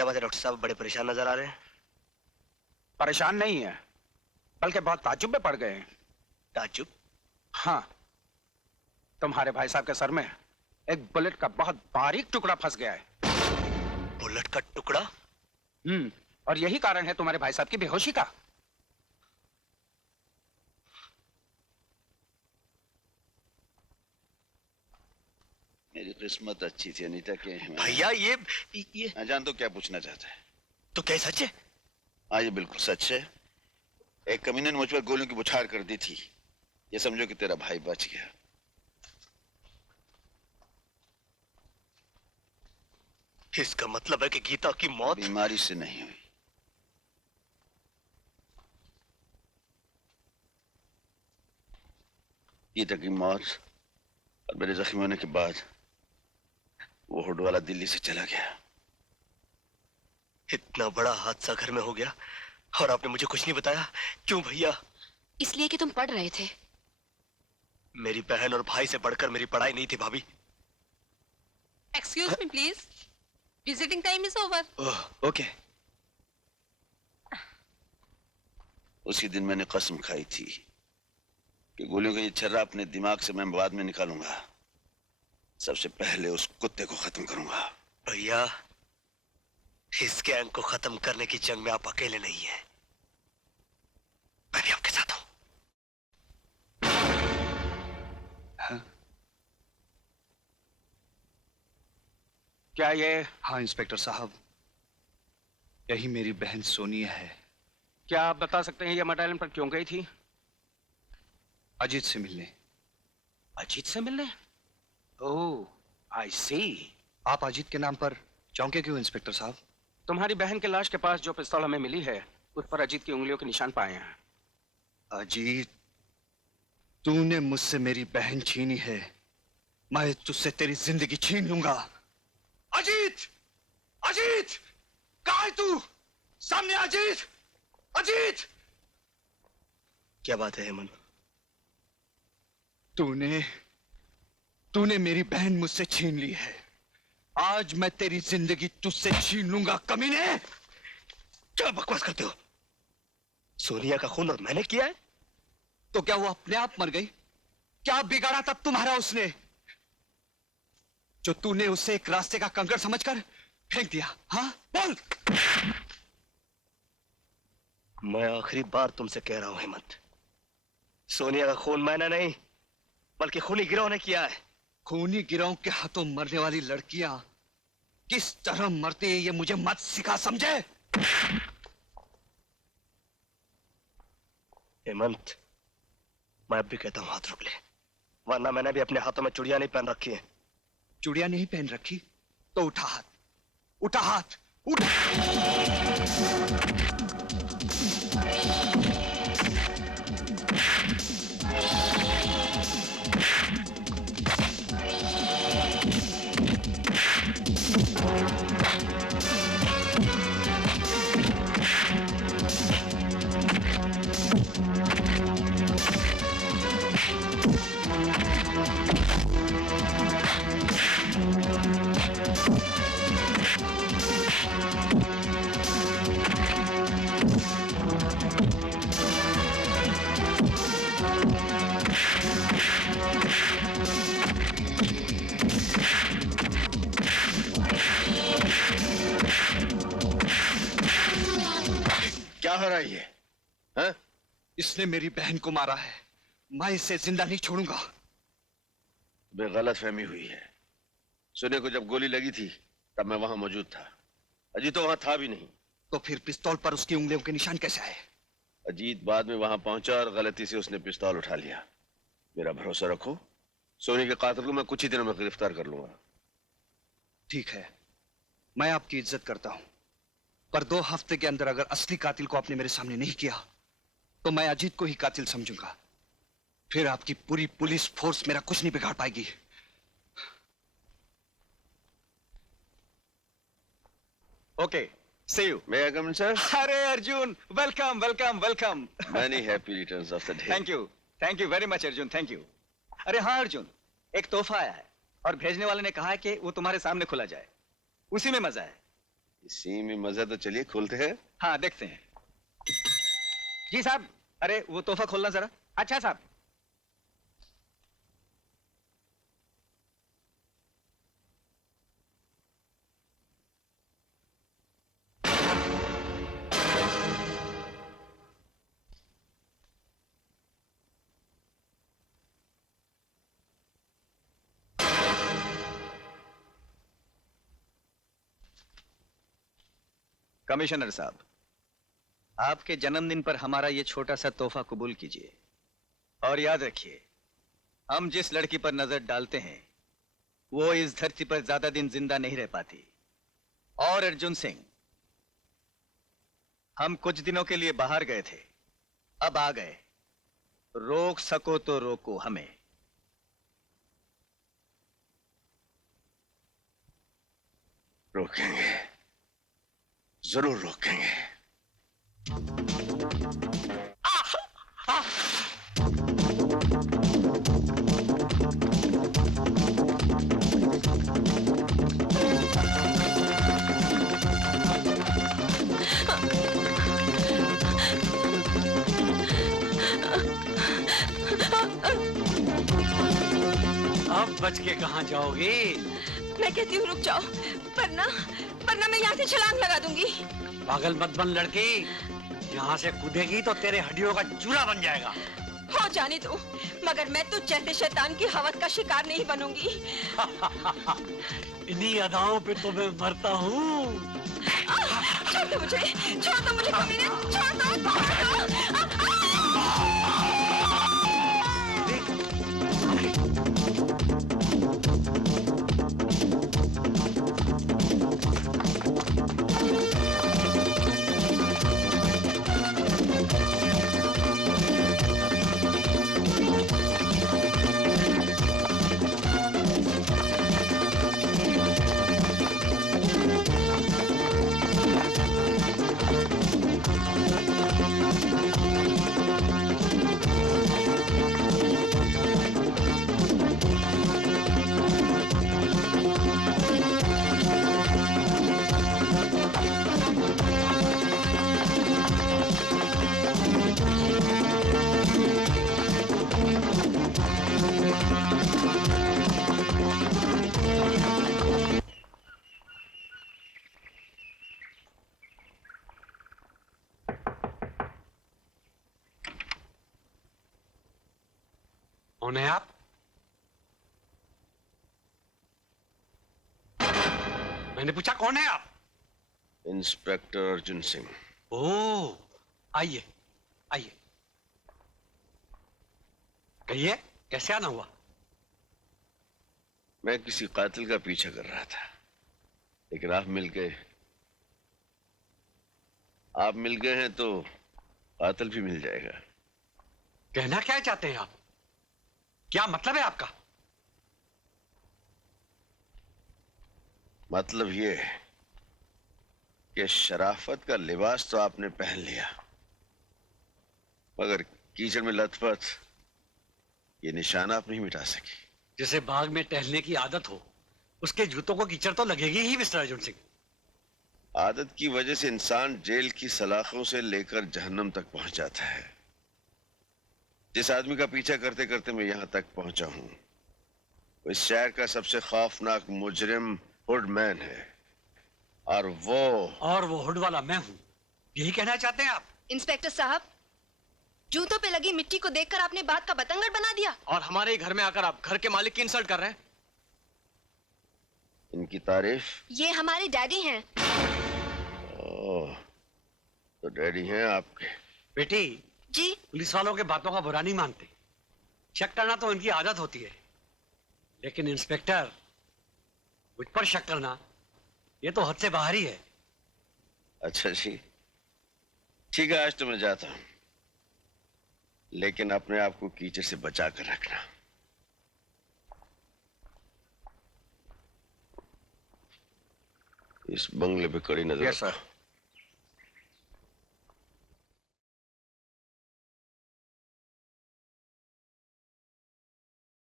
क्या बात है डॉक्टर साहब, बड़े परेशान नजर आ रहे हैं। परेशान नहीं है, बल्कि बहुत ताज्जुब में पड़ गए हैं। ताज्जुब? हाँ, तुम्हारे भाई साहब के सर में एक बुलेट का बहुत बारीक टुकड़ा फंस गया है। बुलेट का टुकड़ा? और यही कारण है तुम्हारे भाई साहब की बेहोशी का। मेरी किस्मत अच्छी थी अनीता के। भैया ये जान तो क्या पूछना चाहता है? तो क्या सच है? हाँ, ये बिल्कुल सच है। एक कमीने ने मुझ पर गोलियों की बौछार कर दी थी। ये समझो कि तेरा भाई बच गया। इसका मतलब है कि गीता की मौत बीमारी से नहीं हुई। गीता की मौत और मेरे जख्मी होने के बाद वो हुड वाला दिल्ली से चला गया। इतना बड़ा हादसा घर में हो गया और आपने मुझे कुछ नहीं बताया। क्यों भैया? इसलिए कि तुम पढ़ रहे थे। मेरी बहन और भाई से बढ़कर मेरी पढ़ाई नहीं थी भाभी। Excuse me, please. Visiting time is over. Okay. उसी दिन मैंने कसम खाई थी कि गोलियों का ये छर्रा अपने दिमाग से मैं बाद में निकालूंगा। सबसे पहले उस कुत्ते को खत्म करूंगा। भैया, इस गैंग को खत्म करने की जंग में आप अकेले नहीं हैं। मैं भी आपके साथ हूं। क्या ये? हाँ इंस्पेक्टर साहब, यही मेरी बहन सोनिया है। क्या आप बता सकते हैं ये मटाइलन पर क्यों गई थी? अजीत से मिलने। अजीत से मिलने? ओह, आई सी। आप अजीत के नाम पर चौंके क्यों इंस्पेक्टर साहब? तुम्हारी बहन के लाश के पास जो पिस्तौल हमें मिली है उस पर अजीत की उंगलियों के निशान पाए हैं। अजीत, तूने मुझसे मेरी बहन छीनी है, मैं तुझसे तेरी जिंदगी छीन लूंगा। अजीत! अजीत! कहाँ है तू? सामने अजीत! अजीत! क्या बात है हेमंत? तूने मेरी बहन मुझसे छीन ली है। आज मैं तेरी जिंदगी तुझसे छीन लूंगा कमीने। क्या बकवास करते हो? सोनिया का खून और मैंने किया है? तो क्या वो अपने आप मर गई? क्या बिगाड़ा तब तुम्हारा उसने, जो तूने उसे एक रास्ते का कंकड़ समझकर फेंक दिया? हाँ बोल। मैं आखिरी बार तुमसे कह रहा हूं हेमंत, सोनिया का खून मैंने नहीं बल्कि खूनी गिरोह ने किया है। खूनी गिरोह के हाथों मरने वाली लड़कियां किस तरह मरती है ये मुझे मत सिखा, समझे? हेमंत, मैं अब भी कहता हूं हाथ रोक ले, वरना मैंने भी अपने हाथों में चूड़ियां नहीं पहन रखी है। चूड़ियां नहीं पहन रखी तो उठा हाथ, उठा हाथ, उठा। क्या हो रहा है ये? हाँ? इसने मेरी बहन को मारा है, मैं इसे जिंदा नहीं छोड़ूंगा। गलत फहमी हुई है। सोनिया को जब गोली लगी थी तब मैं वहां मौजूद था। अजीत तो वहां था भी नहीं। तो फिर पिस्तौल पर उसकी उंगलियों के निशान कैसे आए? अजीत बाद में वहां पहुंचा और गलती से उसने पिस्तौल उठा लिया। मेरा भरोसा रखो, सोनी के कातिल को मैं कुछ ही दिनों में गिरफ्तार कर लूंगा। ठीक है, मैं आपकी इज्जत करता हूं, पर 2 हफ्ते के अंदर अगर असली कातिल को आपने मेरे सामने नहीं किया तो मैं अजीत को ही कातिल समझूंगा। फिर आपकी पूरी पुलिस फोर्स मेरा कुछ नहीं बिगाड़ पाएगी। Okay, see you. May I come in sir? अरे Arjun, welcome welcome welcome. Many happy returns of the day. Thank you very much Arjun, thank you. अरे हाँ अर्जुन, एक तोहफा आया है और भेजने वाले ने कहा है कि वो तुम्हारे सामने खुला जाए, उसी में मजा है। इसी में मजा, तो चलिए खोलते हैं। हाँ देखते हैं। जी साहब, अरे वो तोहफा खोलना जरा। अच्छा साहब। कमिश्नर साहब, आपके जन्मदिन पर हमारा ये छोटा सा तोहफा कबूल कीजिए और याद रखिए, हम जिस लड़की पर नजर डालते हैं वो इस धरती पर ज्यादा दिन जिंदा नहीं रह पाती। और अर्जुन सिंह, हम कुछ दिनों के लिए बाहर गए थे, अब आ गए, रोक सको तो रोको हमें। रोकेंगे, जरूर रोकेंगे। अब बच के कहाँ जाओगी? मैं कहती हूँ रुक जाओ, वरना वरना मैं यहाँ से छलांग लगा दूंगी। पागल मत बन लड़की, यहाँ से कूदेगी तो तेरे हड्डियों का चूरा बन जाएगा। हो जाने दो, मगर मैं तो जैसे शैतान की हवस का शिकार नहीं बनूंगी। इन्हीं अदाओं पे तो मैं मरता हूँ। छोड़ दो मुझे, कमीने, छोड़ दो। कौन है आप? मैंने पूछा कौन है आप? इंस्पेक्टर अर्जुन सिंह। ओह, आइए आइए। कहिए, कैसे आना हुआ? मैं किसी कातिल का पीछा कर रहा था, लेकिन आप मिल गए। आप मिल गए हैं तो कातिल भी मिल जाएगा। कहना क्या चाहते हैं आप? क्या मतलब है आपका? मतलब ये है कि शराफत का लिबास तो आपने पहन लिया, मगर कीचड़ में लथपथ ये निशान आप नहीं मिटा सकी। जिसे बाग में टहलने की आदत हो, उसके जूतों को कीचड़ तो लगेगी ही मिस्टर अर्जुन सिंह। आदत की वजह से इंसान जेल की सलाखों से लेकर जहन्नम तक पहुंच जाता है। जिस आदमी का पीछा करते करते मैं यहां तक पहुंचा हूं, वो इस शहर का सबसे खौफनाक मुजरिम हुडमैन है, और वो हुड वाला मैं हूं, यही कहना चाहते हैं आप? इंस्पेक्टर साहब, जूतों पे लगी मिट्टी को देखकर आपने बात का बतंगड़ बना दिया। और हमारे घर में आकर आप घर के मालिक की इंसल्ट कर रहे हैं। इनकी तारीफ। ये हमारे डैडी हैं। ओह, तो डैडी हैं आपके। बेटी जी। पुलिस वालों के बातों का बुरा नहीं मानते, शक करना तो इनकी आदत होती है, लेकिन इंस्पेक्टर मुझ पर शक करना ये तो हद से बाहर ही है। अच्छा जी, ठीक है, आज तो मैं जाता हूं, लेकिन अपने आप को कीचड़ से बचा कर रखना। इस बंगले पे कड़ी नजर यस सर।